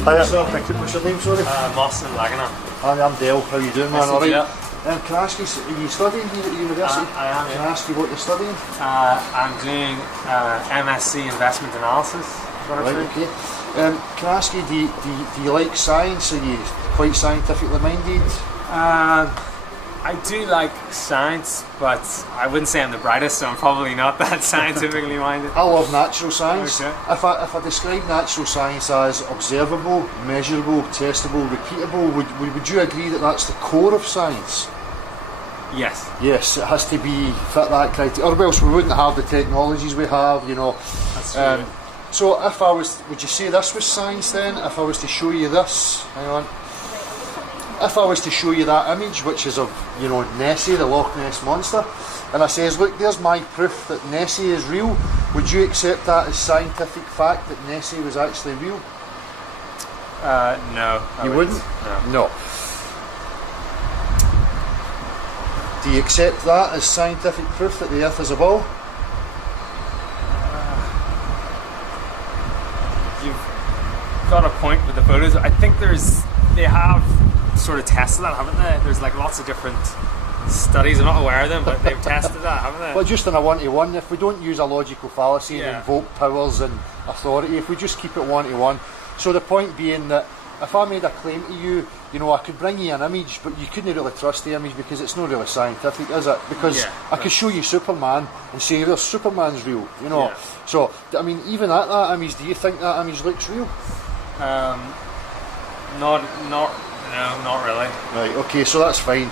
Hiya, sir. What's your name, sorry? Mawson Lagana. Hi, I'm Dale. How you doing, man? Nice to meet Alright. Can I ask you, are you studying here at university? I am, yeah. Can I ask you what you're studying? I'm doing MSc Investment Analysis. Right, okay. Can I ask you, do you like science? Are you quite scientifically minded? I do like science, but I wouldn't say I'm the brightest, so I'm probably not that scientifically minded. I love natural science. Okay. If I describe natural science as observable, measurable, testable, repeatable, would you agree that that's the core of science? Yes. Yes, it has to be fit that criteria, or else we wouldn't have the technologies we have, you know. That's true. So if I was, would you say this was science then? If I was to show you this, hang on. If I was to show you that image, which is of, you know, Nessie, the Loch Ness Monster, and I says, look, there's my proof that Nessie is real, would you accept that as scientific fact that Nessie was actually real? No. You wouldn't? No. No. Do you accept that as scientific proof that the Earth is a ball? You've got a point with the photos. I think they have sort of tested that, haven't they? There's like lots of different studies. I'm not aware of them, but they've tested that, haven't they? Well, just on a one-to-one, if we don't use a logical fallacy and invoke powers and authority, if we just keep it one-to-one. So the point being that if I made a claim to you, you know, I could bring you an image, but you couldn't really trust the image because it's not really scientific, is it? Because I could show you Superman and say, well, Superman's real, you know. Yeah. So, I mean, even at that image, do you think that image looks real? Not really. Right, okay, so that's fine.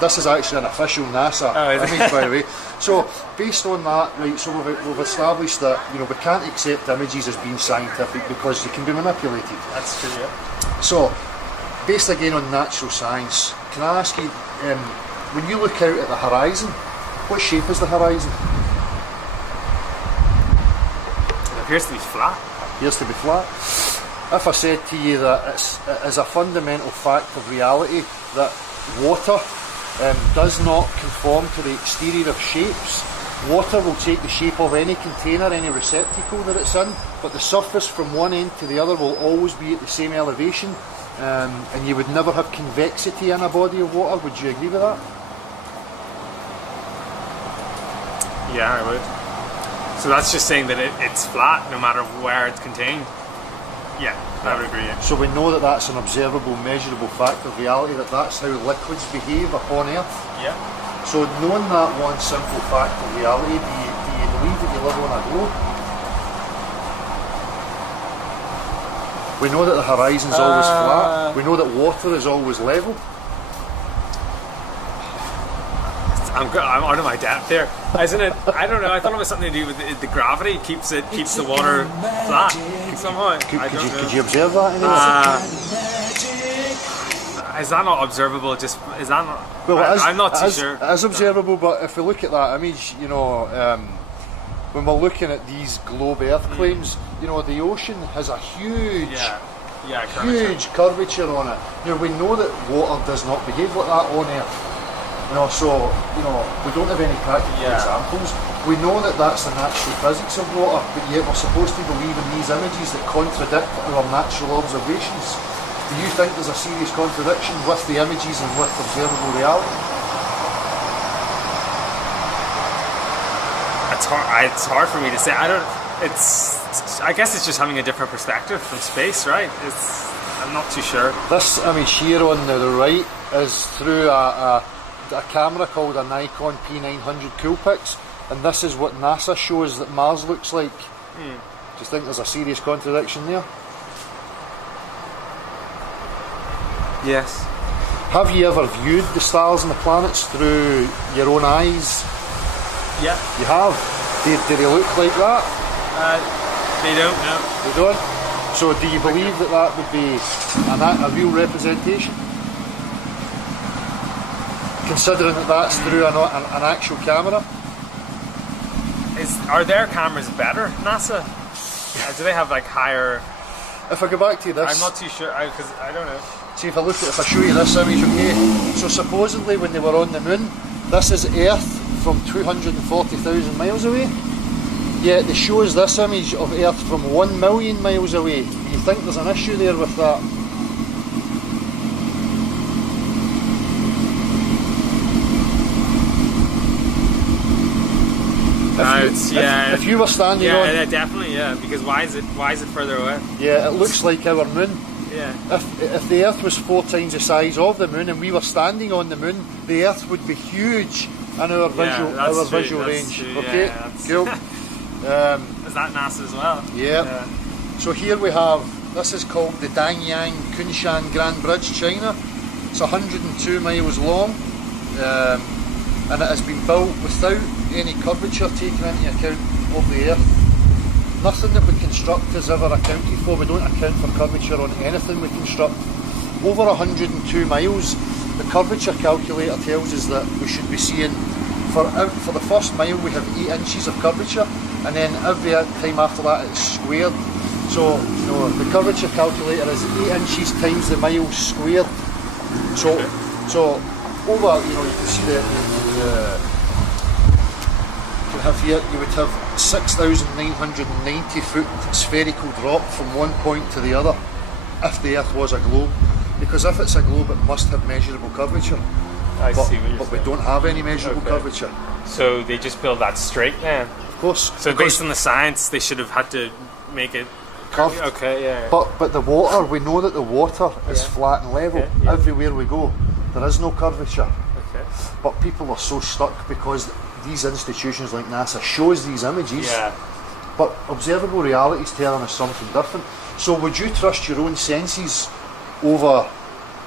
This is actually an official NASA image, by the way. So, based on that, right, so we've established that, you know, we can't accept images as being scientific because they can be manipulated. That's true, yeah. So, based again on natural science, can I ask you, when you look out at the horizon, what shape is the horizon? It appears to be flat. Appears to be flat. If I said to you that it is a fundamental fact of reality that water does not conform to the exterior of shapes, water will take the shape of any container, any receptacle that it's in, but the surface from one end to the other will always be at the same elevation, and you would never have convexity in a body of water. Would you agree with that? Yeah, I would. So that's just saying that it's flat no matter where it's contained. Yeah, I would agree. Yeah. So we know that that's an observable, measurable fact of reality, that that's how liquids behave upon Earth. Yeah. So knowing that one simple fact of reality, do you believe that you live on a globe? We know that the horizon's always flat. We know that water is always level. I'm out of my depth there, isn't it? I don't know. I thought it was something to do with the gravity keeps the water flat somehow. Could you observe that anyway? Is that not observable? Is that not? Well, I'm not too sure. It is observable, but if we look at that image, you know, when we're looking at these globe Earth claims, you know, the ocean has a huge curvature on it. You know, we know that water does not behave like that on Earth. You know, so, you know, we don't have any practical examples. We know that that's the natural physics of water, but yet we're supposed to believe in these images that contradict our natural observations. Do you think there's a serious contradiction with the images and with observable reality? It's hard for me to say. I guess it's just having a different perspective from space, right? I'm not too sure. This image here on the right is through a camera called a Nikon P900 Coolpix, and this is what NASA shows that Mars looks like. Do you think there's a serious contradiction there? Yes. Have you ever viewed the stars and the planets through your own eyes? Yeah. You have? Do they look like that? They don't, no. They don't? So do you believe that that would be a real representation? Considering that that's through an actual camera? Are their cameras better, NASA? Do they have like higher... If I go back to this... I'm not too sure, because I don't know. See, if I show you this image, okay? So supposedly when they were on the moon, this is Earth from 240,000 miles away. Yet they show us this image of Earth from 1 million miles away. You think there's an issue there with that? If you were standing on, yeah, definitely, yeah. Because why is it further away? yeah, it looks like our moon. Yeah. If the Earth was 4 times the size of the moon and we were standing on the moon, the Earth would be huge in our visual range. True, okay, yeah, cool. Is that NASA as well? Yeah. So here we have, this is called the Danyang Kunshan Grand Bridge, China. It's 102 miles long, and it has been built without any curvature taken into account of the Earth. Nothing that we construct is ever accounted for. We don't account for curvature on anything we construct. Over 102 miles, the curvature calculator tells us that we should be seeing, for the first mile we have 8 inches of curvature, and then every time after that it's squared. So, you know, the curvature calculator is 8 inches times the miles squared. So over, you know, you can see you would have 6,990 foot spherical drop from one point to the other if the Earth was a globe. Because if it's a globe, it must have measurable curvature. I see what you're but saying. we don't have any measurable curvature. So they just build that straight then? Of course. So based on the science, they should have had to make it curved. Okay, yeah. But the water, we know that the water is flat and level. Everywhere we go, there is no curvature. Okay. But people are so stuck because these institutions like NASA shows these images. Yeah. But observable reality is telling us something different. So would you trust your own senses over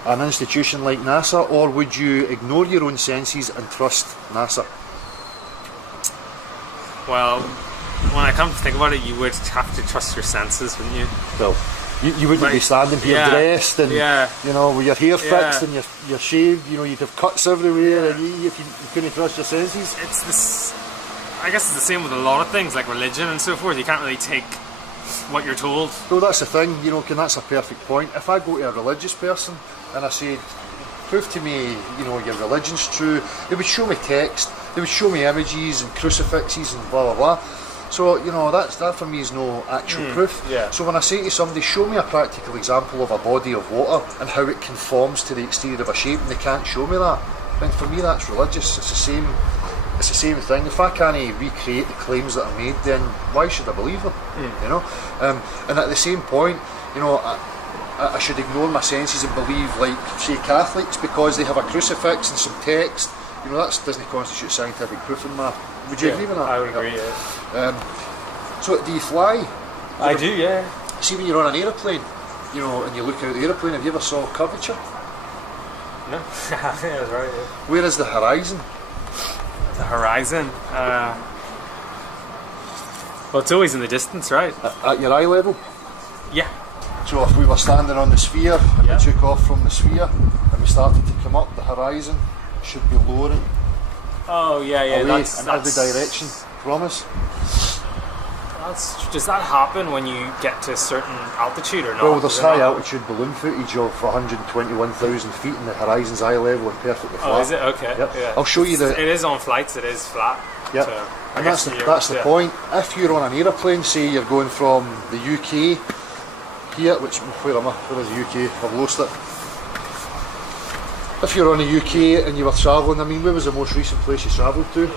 an institution like NASA, or would you ignore your own senses and trust NASA? Well, when I come to think about it, you would have to trust your senses, wouldn't you? Well, you wouldn't be standing here dressed and you know, with your hair fixed and your shaved. You know, you'd have cuts everywhere, and if you couldn't trust your senses. It's this. I guess it's the same with a lot of things, like religion and so forth. You can't really take what you're told. Well, that's the thing. You know, that's a perfect point. If I go to a religious person and I said, "Prove to me, you know, your religion's true," they would show me text. They would show me images and crucifixes and blah blah blah. So, you know, that for me is no actual proof. Yeah. So when I say to somebody, show me a practical example of a body of water and how it conforms to the exterior of a shape, and they can't show me that, then for me that's religious. It's the same thing. If I can't recreate the claims that are made, then why should I believe them? You know? And at the same point, you know, I should ignore my senses and believe, like, say, Catholics, because they have a crucifix and some text. You know, that doesn't constitute scientific proof in math. Would you agree with that? I would agree, yeah. So, do you fly? I do, yeah. See, when you're on an aeroplane, you know, and you look out the aeroplane, have you ever saw curvature? No. Yeah, that's right, yeah. Where is the horizon? The horizon? Well, it's always in the distance, right? At your eye level? Yeah. So if we were standing on the sphere and we took off from the sphere and we started to come up, the horizon should be lowering. Oh, yeah, away that's in every direction from us. Does that happen when you get to a certain altitude or not? Well, there's high altitude balloon footage of 121,000 feet and the horizon's eye level and perfectly flat. Oh, is it? Okay. Yep. Yeah. I'll show you the... It is on flights, it is flat. Yeah. So and that's the point. If you're on an aeroplane, say you're going from the UK here, where am I? Where is the UK? I've lost it. If you're on the UK and you were travelling, I mean, where was the most recent place you travelled to?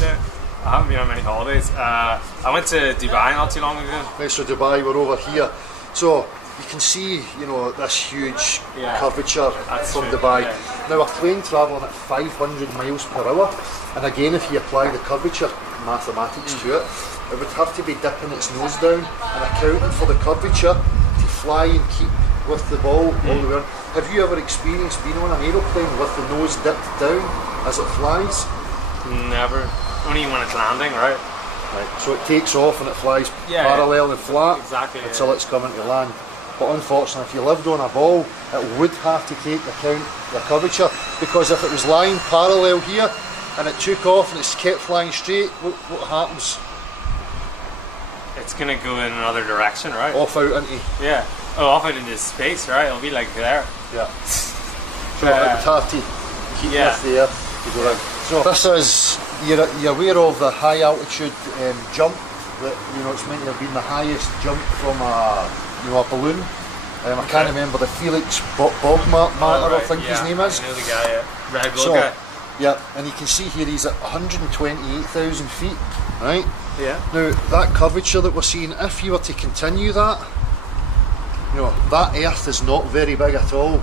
No, I haven't been on many holidays. I went to Dubai not too long ago. Right, so Dubai, we're over here. So you can see, you know, this huge curvature from Dubai. Yeah. Now a plane travelling at 500 miles per hour, and again, if you apply the curvature mathematics to it, it would have to be dipping its nose down and accounting for the curvature to fly and keep with the ball all the way on. Have you ever experienced being on an aeroplane with the nose dipped down as it flies? Never. Only when it's landing, right? Right. So it takes off and it flies parallel and flat until it's coming to land. But unfortunately, if you lived on a ball, it would have to take account the curvature, because if it was lying parallel here and it took off and it's kept flying straight, what happens? It's going to go in another direction, right? Off out into... Yeah. Oh, off out into space, right? It'll be like there. Yeah. So it would have to keep with the Earth to go around. So this is, you're aware of the high altitude jump that it's meant to have been the highest jump from a balloon. I can't remember the Felix Bogmatter, I think his name is. I know the guy, Red Bull So, guy. yeah, and you can see here he's at 128,000 feet, right? Yeah. Now, that curvature that we're seeing, if you were to continue that, that Earth is not very big at all.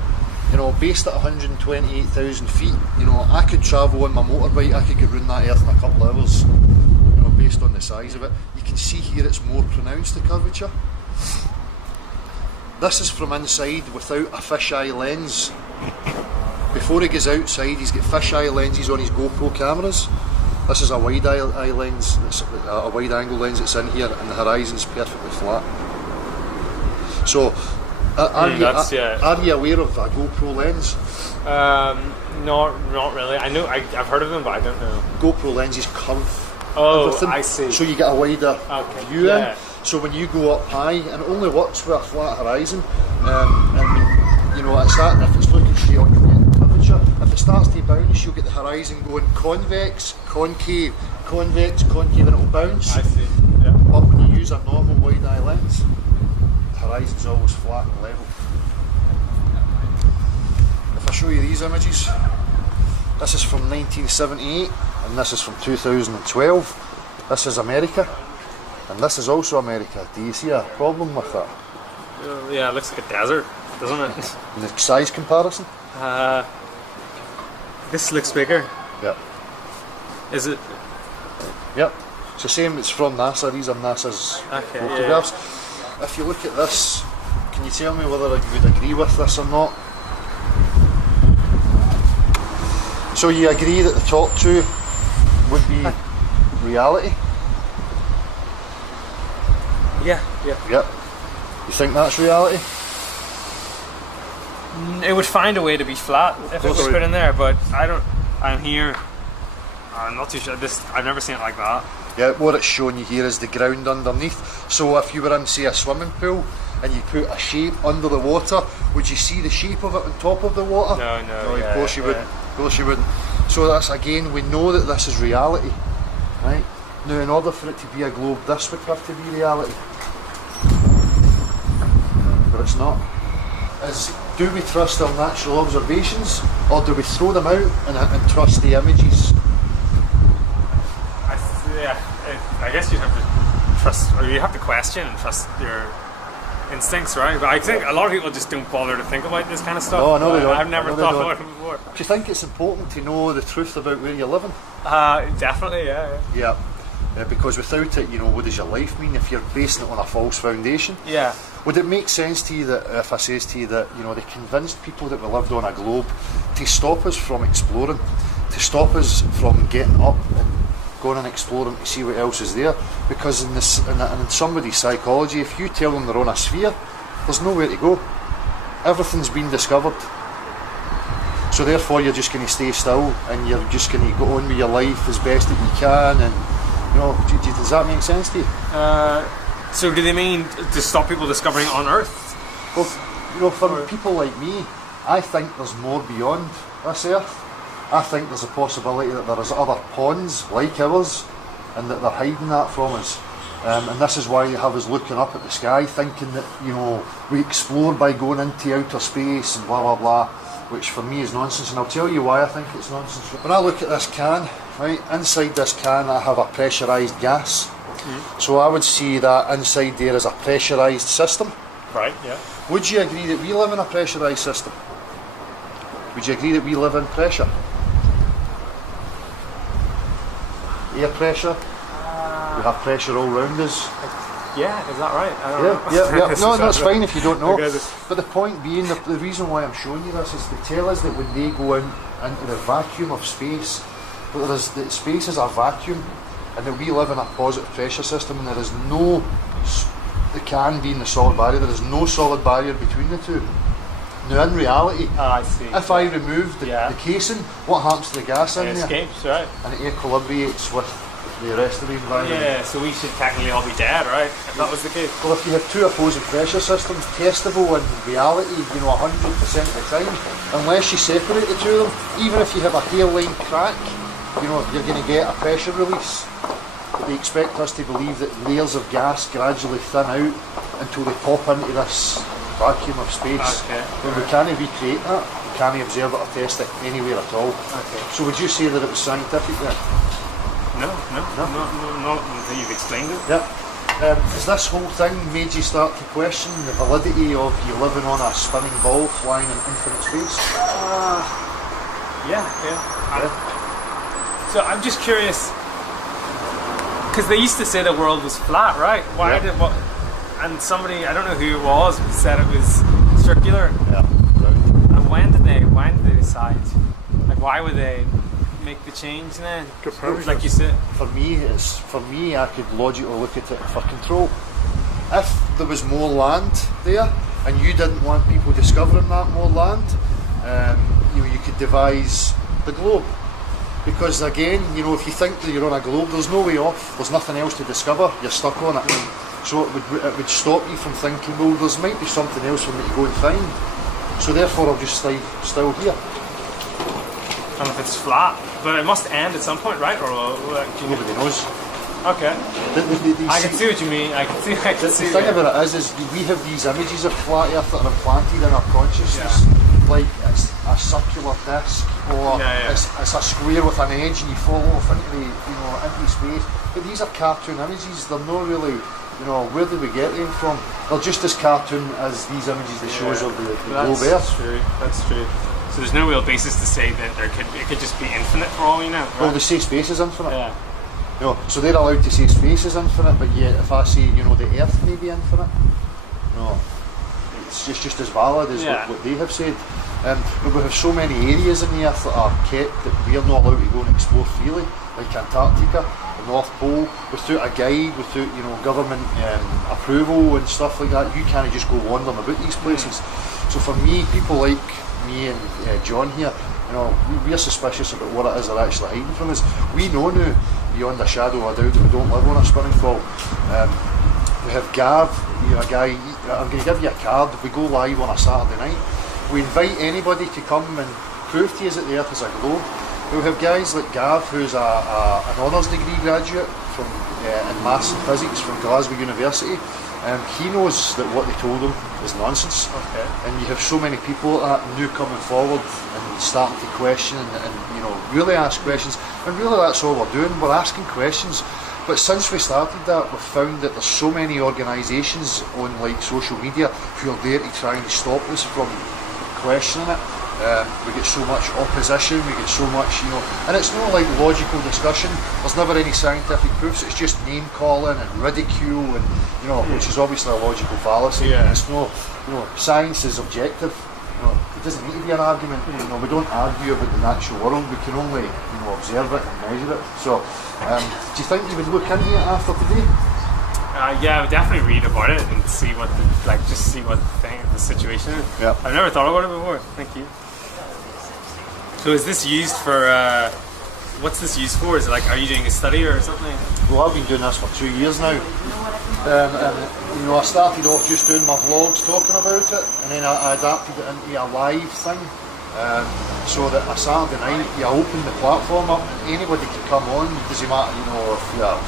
Based at 128,000 feet, I could travel on my motorbike, I could get round that Earth in a couple of hours, based on the size of it. You can see here it's more pronounced, the curvature. This is from inside without a fisheye lens. Before he goes outside, he's got fisheye lenses on his GoPro cameras. This is a wide eye lens, a wide angle lens that's in here, and the horizon's perfectly flat. So, are you aware of a GoPro lens? Not really. I know I've heard of them, but I don't know. GoPro lenses curve. Oh, everything, I see. so you get a wider view yeah. in. So when you go up high, and it only works with a flat horizon, and it's that if it's looking straight on, you'll get curvature. If it starts to bounce, you'll get the horizon going convex, concave, convex, concave, and it'll bounce. I see. Yeah. But when you use a normal wide eye lens, the horizon's always flat and level. If I show you these images, this is from 1978 and this is from 2012. This is America and this is also America. Do you see a problem with that? Yeah, it looks like a desert, doesn't it? In the size comparison? This looks bigger. Yep. Is it? Yep. It's the same, it's from NASA, these are NASA's photographs. Yeah. If you look at this, can you tell me whether you would agree with this or not? So you agree that the top two would be reality? Yeah. Yep. You think that's reality? It would find a way to be flat if it was put in there, but I'm here. I'm not too sure. I've never seen it like that. Yeah, what it's showing you here is the ground underneath. So if you were in, say, a swimming pool and you put a shape under the water, would you see the shape of it on top of the water? No, of course you wouldn't. Of course you wouldn't. So that's, again, we know that this is reality, right? Now, in order for it to be a globe, this would have to be reality. But it's not. Do we trust our natural observations, or do we throw them out and trust the images? I guess you'd have to trust, or you have to question and trust your instincts, right? But I think a lot of people just don't bother to think about this kind of stuff. No, I know they don't. I've never thought about it before. Do you think it's important to know the truth about where you're living? Definitely, yeah. Yeah. Because without it, what does your life mean if you're basing it on a false foundation? Yeah. Would it make sense to you that if I says to you that they convinced people that we lived on a globe to stop us from exploring, to stop us from getting up and going and exploring to see what else is there? Because in somebody's psychology, if you tell them they're on a sphere, there's nowhere to go. Everything's been discovered. So therefore you're just going to stay still and you're just going to go on with your life as best that you can, and does that make sense to you? So do they mean to stop people discovering on Earth? Well, for people like me, I think there's more beyond this Earth. I think there's a possibility that there is other ponds like ours and that they're hiding that from us. And this is why you have us looking up at the sky thinking that, we explore by going into outer space and blah blah blah, which for me is nonsense, and I'll tell you why I think it's nonsense. When I look at this can, right, inside this can I have a pressurised gas. Mm-hmm. So I would see that inside there is a pressurised system. Right, yeah. Would you agree that we live in a pressurised system? Would you agree that we live in pressure? Air pressure? We have pressure all round us. Yeah, is that right? I don't know. Yeah. No, that's fine if you don't know. But the point being, the reason why I'm showing you this is to tell us that when they go out into the vacuum of space, that space is a vacuum, and that we live in a positive pressure system, and there is no, the can being the solid barrier, there is no solid barrier between the two. Now in reality, I see. If I remove the casing, what happens to the gas in there? It escapes, right? And it equilibrates with the rest of the environment. Yeah, so we should technically all be dead, right? If that was the case. Well, if you have two opposing pressure systems, testable in reality, 100% of the time, unless you separate the two of them, even if you have a hairline crack, you're going to get a pressure release. but they expect us to believe that layers of gas gradually thin out until they pop into this vacuum of space. Okay. But we can't recreate that. We can't observe it or test it anywhere at all. Okay. So would you say that it was scientific then? No, not until you've explained it. Yeah. Has this whole thing made you start to question the validity of you living on a spinning ball flying in infinite space? Yeah. So I'm just curious, because they used to say the world was flat, right? Why Yeah. did what? And somebody, I don't know who it was, but said it was circular. Yeah. Right. And when did they decide? Like, why would they make the change then? Like you said. For me, I could logically look at it for control. If there was more land there, and you didn't want people discovering that more land, you could devise the globe. Because again, if you think that you're on a globe, there's no way off. There's nothing else to discover. You're stuck on it. So it would stop you from thinking, well, there might be something else for me to go and find. So therefore, I'll just stay still here. And if it's flat, but it must end at some point, right? Or Nobody knows. Okay. I can see what you mean. I can see. The thing about it is we have these images of flat Earth that are implanted in our consciousness, like it's a circular disc, or it's a square with an edge, and you fall off into space. But these are cartoon images. They're not really, where do we get them from? They're just as cartoon as these images that shows of the globe Earth. That's true. So there's no real basis to say that it could just be infinite for all you know. Right? Well, they say space is infinite. Yeah. So they're allowed to say space is infinite, but yet if I say, the Earth may be infinite, it's just as valid as what they have said. But we have so many areas in the Earth that are kept that we're not allowed to go and explore freely, like Antarctica, the North Pole, without a guide, without government approval and stuff like that. You can't just go wandering about these places. So for me, people like me and John here, we're suspicious about what it is they're actually hiding from us. We know now, beyond a shadow of a doubt, that we don't live on a spinning ball. We have Gav, a guy. I'm going to give you a card. If we go live on a Saturday night, we invite anybody to come and prove to us that the Earth is a globe. We'll have guys like Gav, who's an honours degree graduate in maths and physics from Glasgow University. He knows that what they told him is nonsense. Okay. And you have so many people like that new coming forward and starting to question and really ask questions. And really that's all we're doing, we're asking questions. But since we started that, we've found that there's so many organisations on social media who are there to try and stop us from questioning it. We get so much opposition, we get so much, and it's not like logical discussion. There's never any scientific proofs. It's just name calling and ridicule, and which is obviously a logical fallacy. Yeah. It's no, science is objective. It doesn't need to be an argument. We don't argue about the natural world. We can only, observe it and measure it. So, do you think you would look into it after today? Yeah, I would definitely read about it and see what the situation is. Yeah. I've never thought about it before. Thank you. So is this used for, what's this used for? Is it are you doing a study or something? Well, I've been doing this for 2 years now. I started off just doing my vlogs talking about it, and then I adapted it into a live thing. So that a Saturday night, you open the platform up, anybody can come on. It doesn't matter, if you're,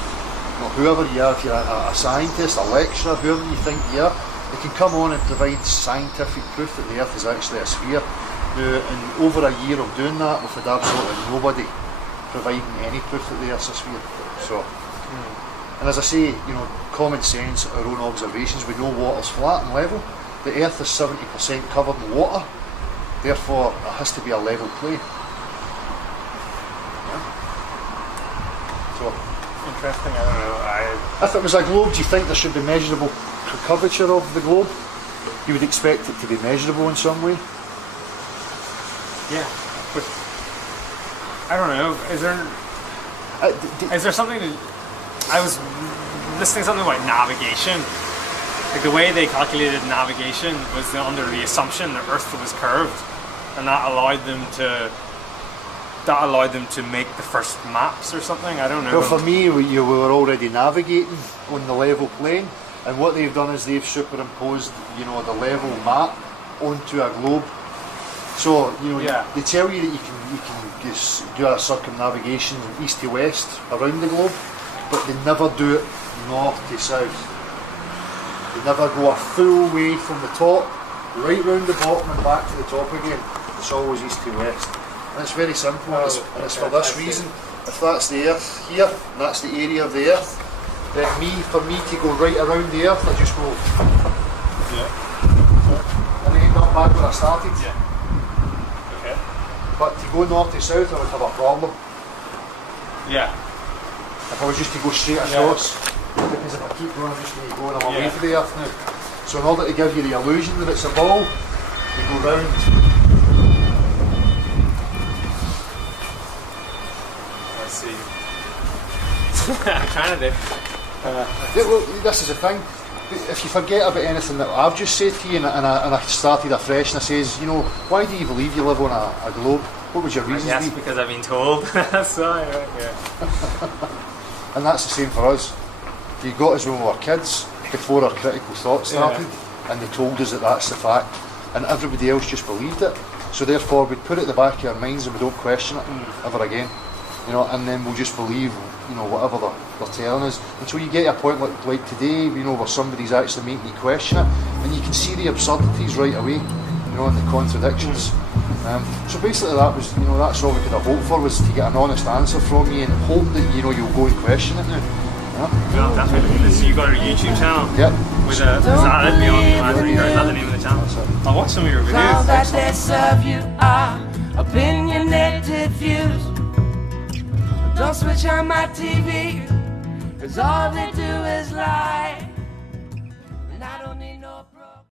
whoever you are, if you're a scientist, a lecturer, whoever you think you are, they can come on and provide scientific proof that the Earth is actually a sphere. Now, in over a year of doing that, we've had absolutely nobody providing any proof that the Earth's a sphere. So, and as I say, common sense, our own observations, we know water's flat and level. The Earth is 70% covered in water, therefore it has to be a level plane. Yeah. So, Interesting. I don't know. if it was a globe, do you think there should be measurable curvature of the globe? You would expect it to be measurable in some way? Yeah, but I don't know. Is there something that I was listening to something about navigation? Like the way they calculated navigation was under the assumption that Earth was curved, and that allowed them to make the first maps or something. I don't know. Well, for me, we were already navigating on the level plane, and what they've done is they've superimposed, the level map onto a globe. So they tell you that you can just do a circumnavigation east to west around the globe, but they never do it north to south. They never go a full way from the top, right round the bottom and back to the top again. It's always east to west. And it's very simple, and it's for this reason. If that's the earth here, and that's the area of the earth, then for me to go right around the earth, I just go, and I end up back where I started. Okay. But to go north to south, I would have a problem. Yeah. If I was just to go straight across, because if I keep going, I'm just going to go and I'm away from the earth now. So in order to give you the illusion that it's a ball, you go round. I see. I'm trying to do. Yeah, well, this is the thing. If you forget about anything that I've just said to you, and I started afresh, and I says, you know, why do you believe you live on a globe? What would your reasons Yes, be? because I've been told. So, yeah. And that's the same for us. You got us when we were kids, before our critical thought started, and they told us that that's the fact, and everybody else just believed it. So therefore, we'd put it at the back of our minds and we don't question it ever again. You know, and then we'll just believe, you know, whatever they're telling us. Until you get to a point like today, you know, where somebody's actually making you question it, and you can see the absurdities right away, you know, and the contradictions. So basically that was, you know, that's all we could have hoped for, was to get an honest answer from you and hope that, you know, you'll go and question it now. Well, that's really. So you got a YouTube channel? Yep. With a, is that it? Beyond Humanity, or is that the name of the channel? I'll watch some of your videos. All that they serve you are opinionated views. Don't switch on my TV, 'cause all they do is lie.